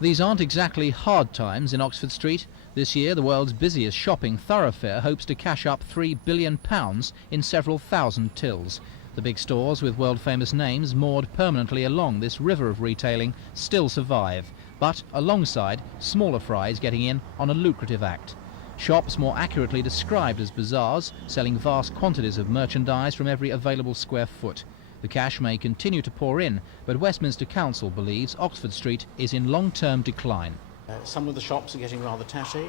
These aren't exactly hard times in Oxford Street. This year, the world's busiest shopping thoroughfare hopes to cash up £3 billion in several thousand tills. The big stores with world-famous names moored permanently along this river of retailing still survive, but alongside, smaller fries getting in on a lucrative act. Shops more accurately described as bazaars, selling vast quantities of merchandise from every available square foot. The cash may continue to pour in, but Westminster Council believes Oxford Street is in long-term decline. Some of the shops are getting rather tatty.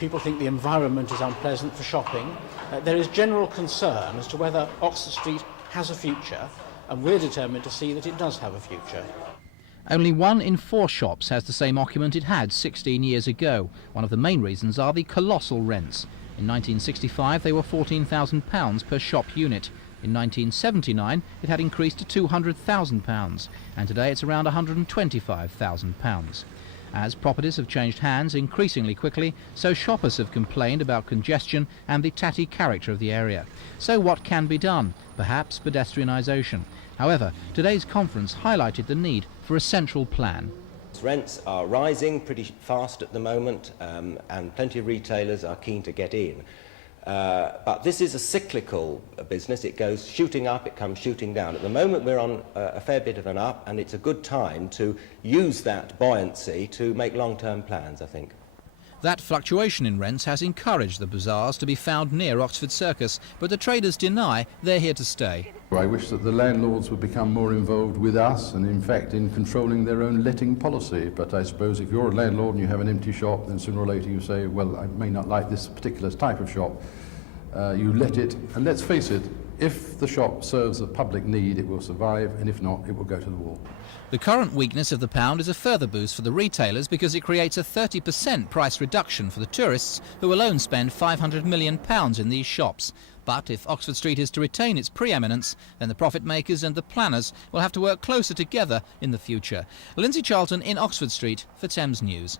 People think the environment is unpleasant for shopping. There is general concern as to whether Oxford Street has a future, and we're determined to see that it does have a future. Only 1 in 4 shops has the same occupant it had 16 years ago. One of the main reasons are the colossal rents. In 1965 they were £14,000 per shop unit. In 1979 it had increased to £200,000 and today it's around £125,000. As properties have changed hands increasingly quickly, so shoppers have complained about congestion and the tatty character of the area. So what can be done? Perhaps pedestrianisation. However, today's conference highlighted the need for a central plan. Rents are rising pretty fast at the moment, and plenty of retailers are keen to get in. But this is a cyclical business. It goes shooting up, it comes shooting down. At the moment we're on a fair bit of an up, and it's a good time to use that buoyancy to make long-term plans, I think. That fluctuation in rents has encouraged the bazaars to be found near Oxford Circus, but the traders deny they're here to stay. I wish that the landlords would become more involved with us and in fact in controlling their own letting policy. But I suppose if you're a landlord and you have an empty shop, then sooner or later you say, well, I may not like this particular type of shop. You let it, and let's face it, if the shop serves a public need, it will survive, and if not, it will go to the wall. The current weakness of the pound is a further boost for the retailers because it creates a 30% price reduction for the tourists who alone spend £500 million in these shops. But if Oxford Street is to retain its preeminence, then the profit makers and the planners will have to work closer together in the future. Lindsay Charlton in Oxford Street for Thames News.